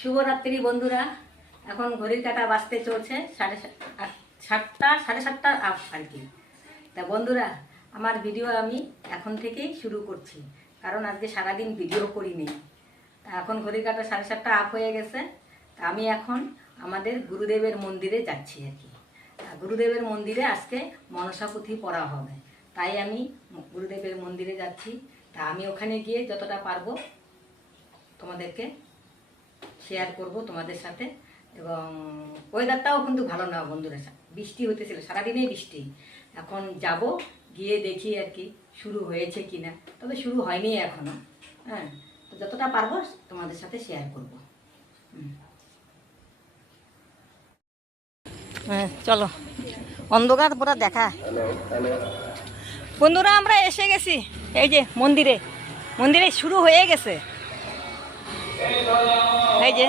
শুভরাত্রি বন্ধুরা। এখন ঘড়ির কাটা বাজতে চলছে সাড়ে সাতটা সাড়ে সাতটা আপ আর কি। তা বন্ধুরা, আমার ভিডিও আমি এখন থেকেই শুরু করছি। কারণ আজকে সারাদিন ভিডিও করিনি। তা এখন ঘড়ির কাটা সাড়ে সাতটা আপ হয়ে গেছে। তা আমি এখন আমাদের গুরুদেবের মন্দিরে যাচ্ছি আর কি। গুরুদেবের মন্দিরে আজকে মনসা পুঁথি পড়া হবে। তাই আমি গুরুদেবের মন্দিরে যাচ্ছি। তা আমি ওখানে গিয়ে যতটা পারব তোমাদেরকে শেয়ার করব তোমাদের সাথে। এবং ওয়েদারটাও কিন্তু ভালো না বন্ধুরা। বৃষ্টি হতেছিল সারাদিনেই বৃষ্টি। এখন যাব গিয়ে দেখি আর কি শুরু হয়েছে কি না তবে শুরু হয়নি এখনও হ্যাঁ। তো যতটা পারব তোমাদের সাথে শেয়ার করব। হ্যাঁ চলো। অন্ধকার পুরো দেখা। বন্ধুরা আমরা এসে গেছি। এই যে মন্দিরে। মন্দিরে শুরু হয়ে গেছে। এই যে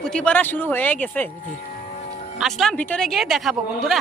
পুঁথি পড়া শুরু হয়ে গেছে। আসলাম ভিতরে গিয়ে দেখাবো বন্ধুরা।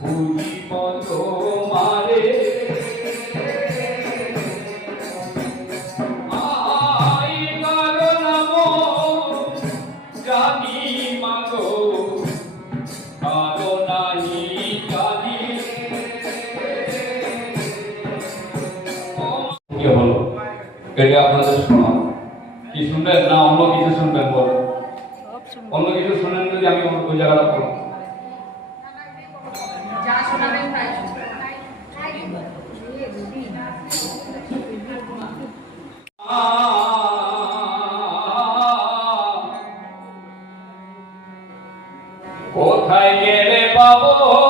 ভুলিব তোমারে হলো? এটা আপনাদের শোনা। কি শুনবেন না অন্য কিছু শুনবেন বলো। অন্য কিছু শুনেন যদি আমি ওই জায়গাটা কোথায় গেলে পাবো?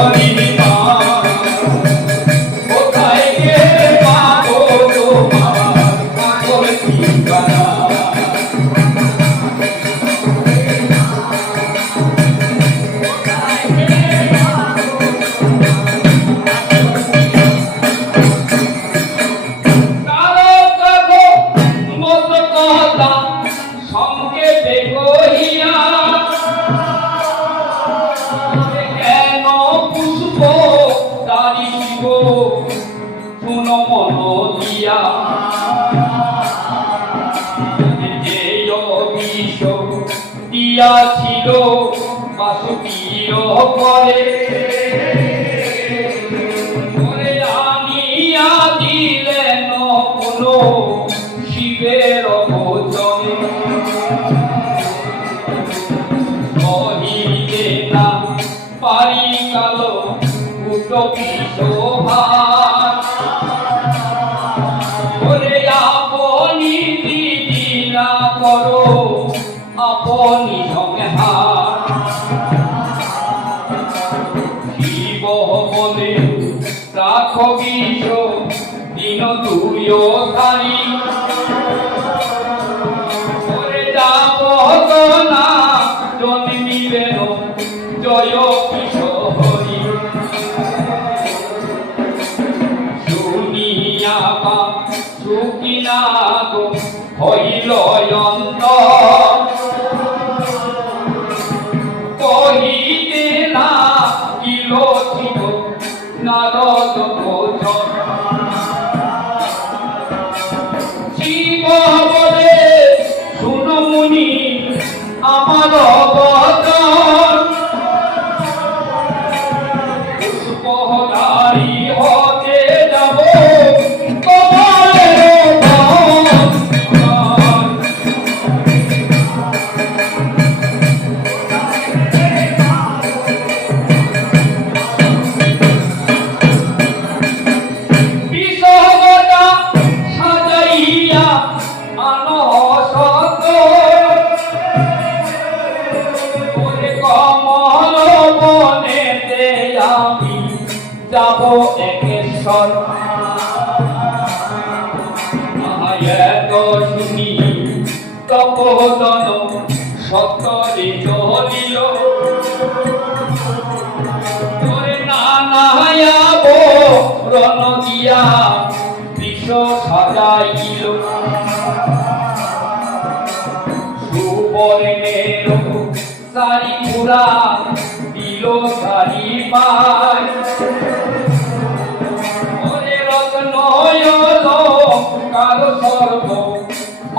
Hare ছুটির পরে। আমি দিলেন কোনো শিবের কহিতে না পারি কালো কুটকি শোভা। সারি পুরা দিল সারি পাই ওরে রত্ন কারও সর্ব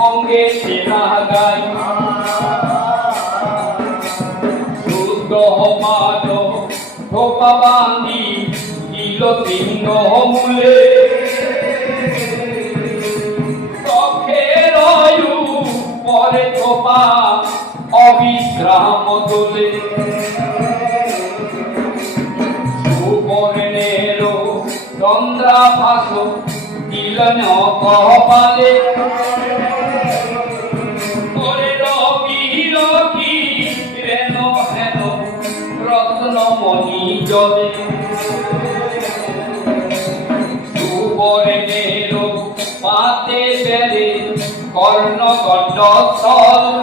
অঙ্গে সেনা গাই। শুদ্ধ মানো ধোপা বান্ধি দিল সিংহ মূলে। দিলন কপালে রত্নমণি জলে। সুবর্ণের পাতে বেড়ে স্থল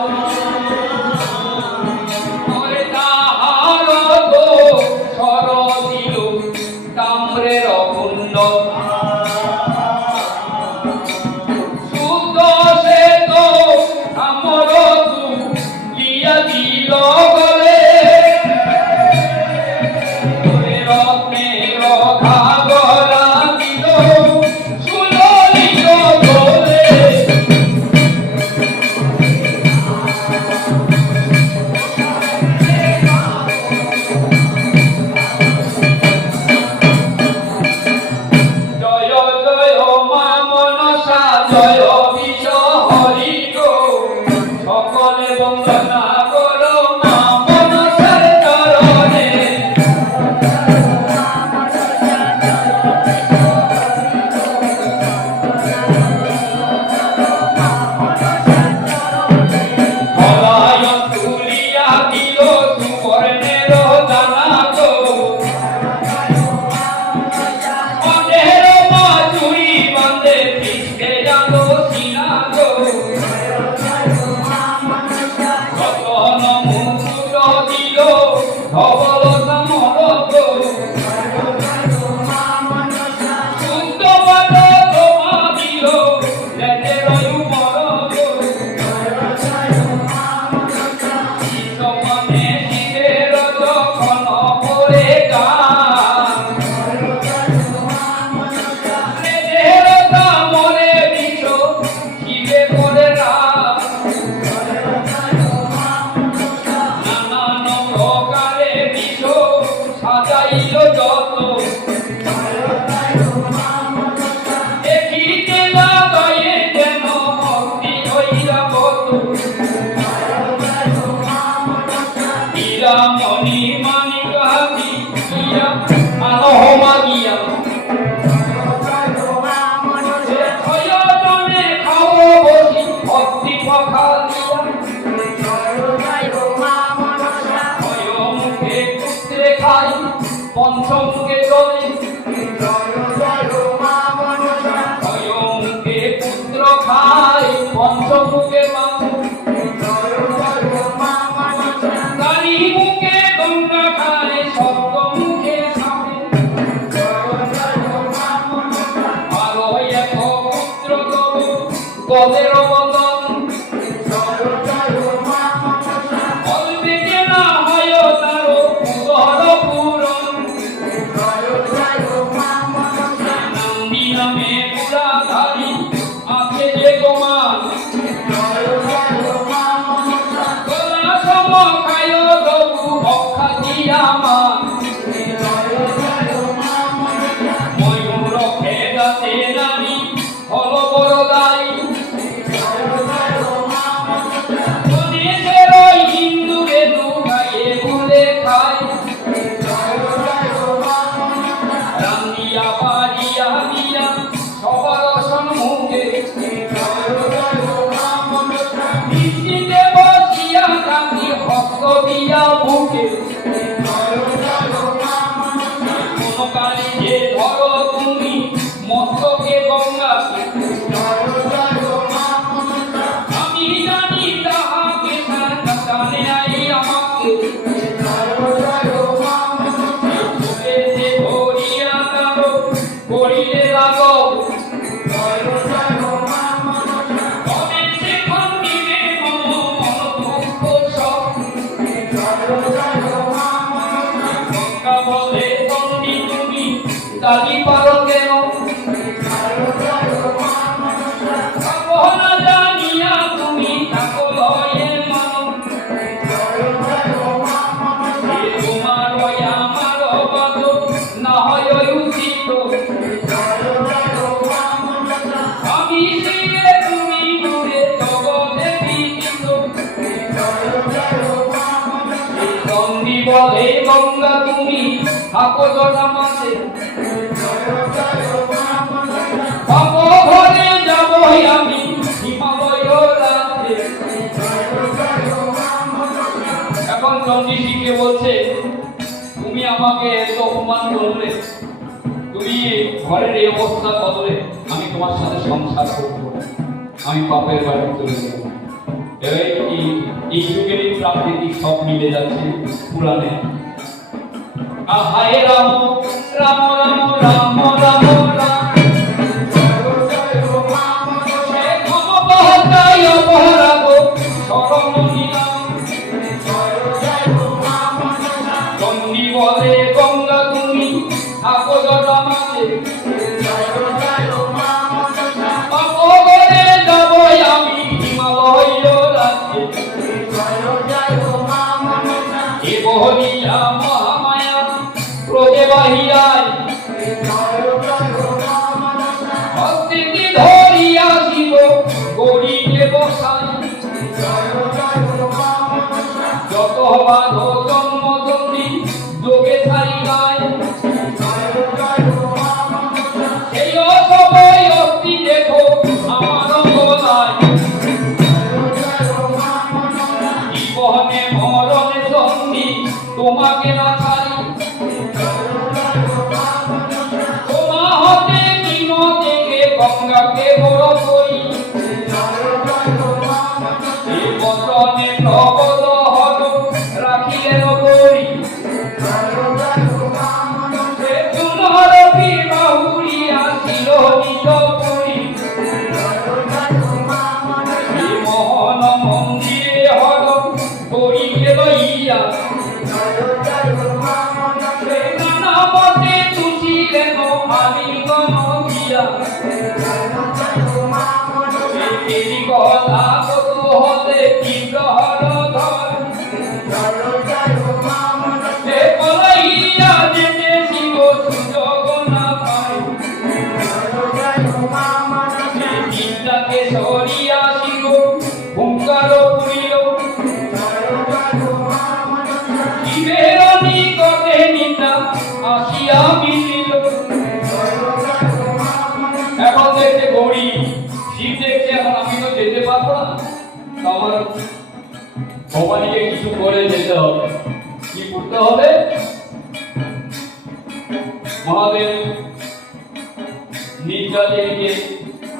চন্ডীশিকে বলছে তুমি আমাকে এত অপমান করলে তুমি ঘরের এই অবস্থা বদলে আমি তোমার সাথে সংসার আমি বাপের বাড়ি চলে এই যুগের প্রাকৃতিক সব মিলে যাচ্ছে পুরাণে। আহায় রাম রাম রাম রাম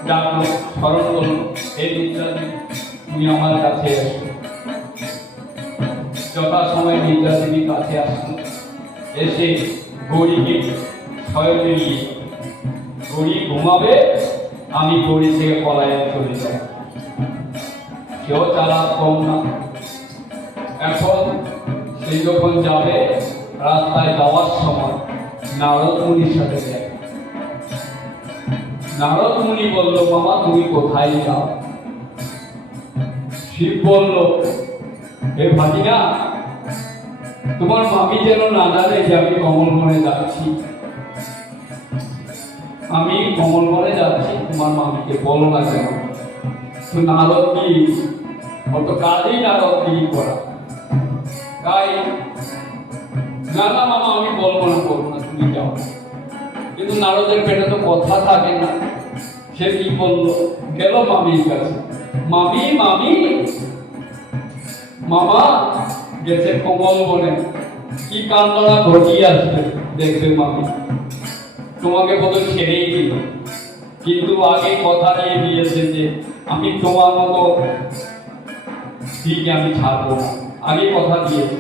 ডাকলো স্মরণ হে নির্যাতিনী তুমি আমার কাছে কাছে আসলো এসে গড়িকে গড়ি ঘুমাবে, আমি গড়ি থেকে পলায়ন চলে যাব কেউ চালাক কম না। এখন সে যখন যাবে, রাস্তায় যাওয়ার সময় নারদ মুনির সাথে যায় নারদ মুনি বলল মামা তুমি কোথায় যাও? শিব বলল হে ভাগিনা, তোমার মামি যেন না জানে যে আমি কমল মনে যাচ্ছি। আমি কমল মনে যাচ্ছি, তোমার মামিকে বলো না কেন? তো নারদ কি, অত কাজেই নারদ কি করা? তাই, না না, মামা, আমি বলব না বলব না, তুমি যাও। কিন্তু নারদের পেটে তো কথা থাকে না। সে কি বলল? গেল মামির কাছে? মামি মামি। মামা, গেছে কোমল বনে। কি কান্দনা ঘটিয়ে আসবে দেখবে মামি। তোমাকে বোধহয় ছেড়েই দিল। কিন্তু আগে কথা দিয়ে দিয়েছে যে, আমি তোমার মতো ঠিক আমি ছাড়বো না। আগে কথা দিয়েছি।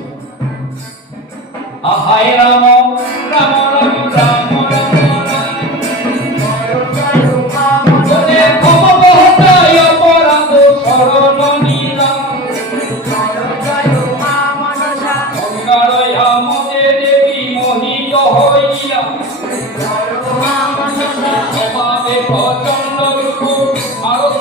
আহায় রাম রাম রাম। সমাবে প্রচণ্ড রূপ আরও